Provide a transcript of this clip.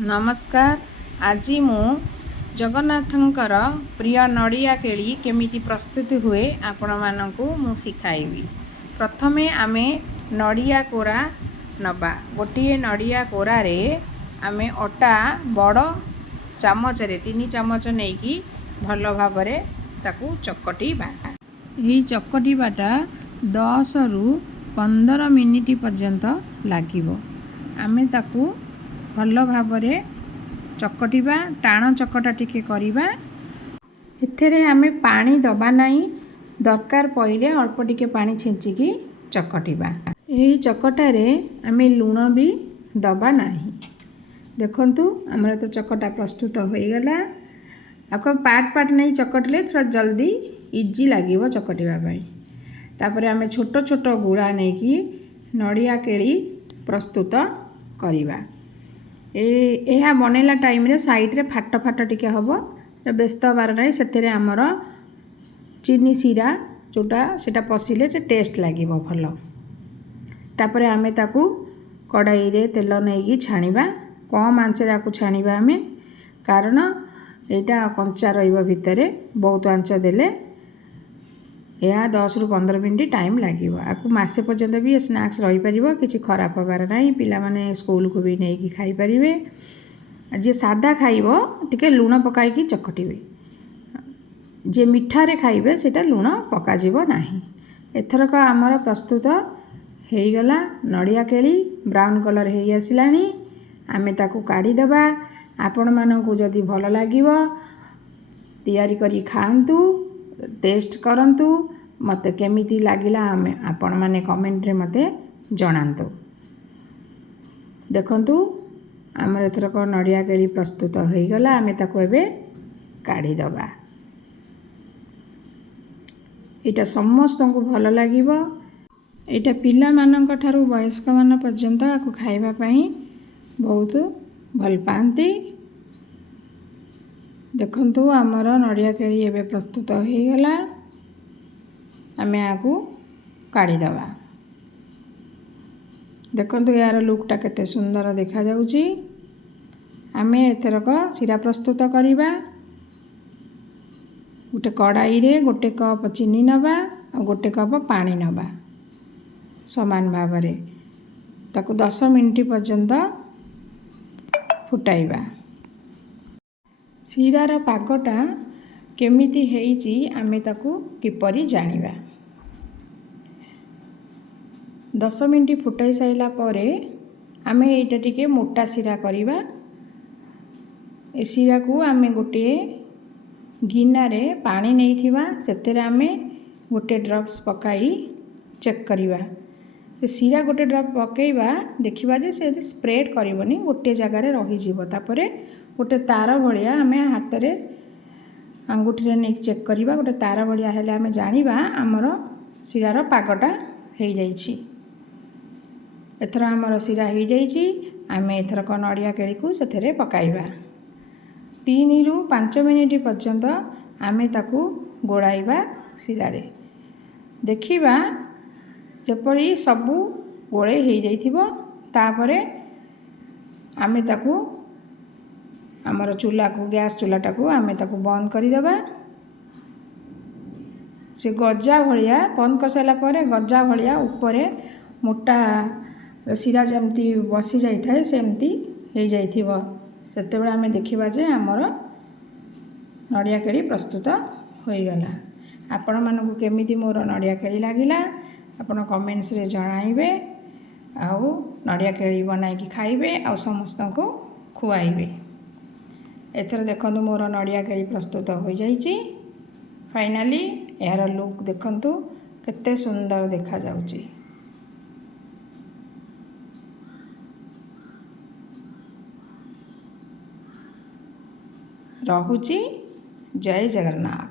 नमस्कार। आज मु जगन्नाथंकर प्रिय नड़िया केली केमिति प्रस्तुत हुए आपण मानकु मु शिखाइबी। प्रथमे आमे नड़िया कोरा नबा। गोटे नड़िया कोरारे आमे अटा बड़ चामच रे 3 चामच नेकी भल भाबरे ताकू चकटिबा। यही चकटिबाटा 10 रु 15 मिनिट पर्यंत लागिबो। आमे ताकू भल भाबरे चकटिबा। टाण चकटा टिके करिबा। एथेरे आमे पानी दबा नाही, दरकार पइले अल्प टिके पानी छिंचिकी चकटिबा। एही चकटारे आमे लूण भी दबा नाही। देखंतु हमर तो चकटा प्रस्तुत होई गला। आको पार्ट पार्ट नहीं चकटले थोड़ा जल्दी इजी लागिबो चकटिबा पई। तापरे आमे छोटो छोटो गुळा नेकी नड़िया केली प्रस्तुत करिबा। एहा बनेला टाइम रे साइड रे फाट फाट टिके हबो। व्यस्त बार नाही सेतेरे हमर चीनी सीरा जोटा सेटा पसिले टेस्ट लागिबो भलो। तापरे आमे ताकू कड़ाई रे तेल नेकी छाणीबा। कम आंच रे आकू छाणीबा आमे, कारण एटा कंचा रहिबो भितरे। बहुत आंच देले या 10 रु 15 मिनिट टाइम लागिबो। आकु मासे पर्यंत भी स्नैक्स रही परिबो, किछि खराब होबार नाही। पिला माने स्कूल को भी नेकी खाई परिबे। जे सादा खाइबो टिके लूण पकाई चकटिबे। जे मिठा रे खाइबे सेटा लूण पका जिवो नाही। एथरक हमर प्रस्तुत हेई गला नड़िया केली। ब्राउन कलर हेई आसिलानी। आमे ताकू काढी देबा। आपण मानकू जदी भल लागिबो तयारी करी खांतु, टेस्ट करंतु। मते केमिति लागिला आमे आपण माने कमेंट रे मते जणांतु। देखंतु हमर एथरक नड़िया केली प्रस्तुत होई गला। आमे ताकू एबे काढी दबा। एटा समस्तंकु भल लागिबो। एटा पिला मानक ठारू वयस्क मान पर्यंत आकु खाइबा पई बहुत भल पांती। देखंतु हमर नड़िया केली एबे प्रस्तुत होई गला। आमे आकु काढी दबा। देखंतु यार लुकटा केते सुंदर देखा जाउची। आमे एथरक सिरा प्रस्तुत करिबा। गोटे कड़ाई रे गोटे कप चीनी नबा और गोटे कप पानी नबा समान भाबरे। ताकू 10 मिनिट पर्यंत फुटाइबा। सिरार पागटा केमिति हेइची आमे ताकू किपरि जानिबा। 10 मिनिट फुटाई साइला परे आमे एटा टिके मोटा सिरा करिबा। ए सिरा को आमे गोटे गिना रे पानी नेइथिबा। सेतेरे आमे गोटे ड्रॉप्स पकाई चेक करिबा। से सिरा गोटे ड्रॉप पकेइबा, देखिबा जे से स्प्रेड करिवनी, गोटे जगह रे रही जिवो। तापरे गोटे तार भलिया आमे हाथ रे अंगूठी रे नेक चेक करिबा। गोटे तार भलिया हेले आमे जानिबा हमर सिरार पागटा हेई जाईची। एथर हमर सिरा हेई जाईची। आमे एथरक नड़िया केली को सेथरे पकाइबा। 3 रु 5 मिनिट पर्यंत आमे ताकू गोळाइबा सिरा रे। देखिबा जेपरि सबु गोळे हेई जाइथिबो। तापरे आमे ताकू हमर चूल्हा को गैस चूल्हाटा को आमे ताकू बंद करि देबा। से गजा भलिया बंद कर साइला परे गजा भलिया ऊपरे मोटा सिरा जेमती बसी जाई थाए सेमती हेई जाइथिबो। सेतेबेले आमे देखिबा जे हमर नड़िया केली प्रस्तुत होई गला। आपण मानकु केमिति मोर नड़िया केली लागिला आपण कमेंट्स रे जणाइबे। आउ नड़िया केली बनाई कि खाइबे आउ समस्तंकु खुआइबे। एथर देखंतु मोर नड़िया केली प्रस्तुत होई जाईची। फाइनली यार लुक देखंतु केते सुंदर देखा जाउची। रहुची। जय जगन्नाथ।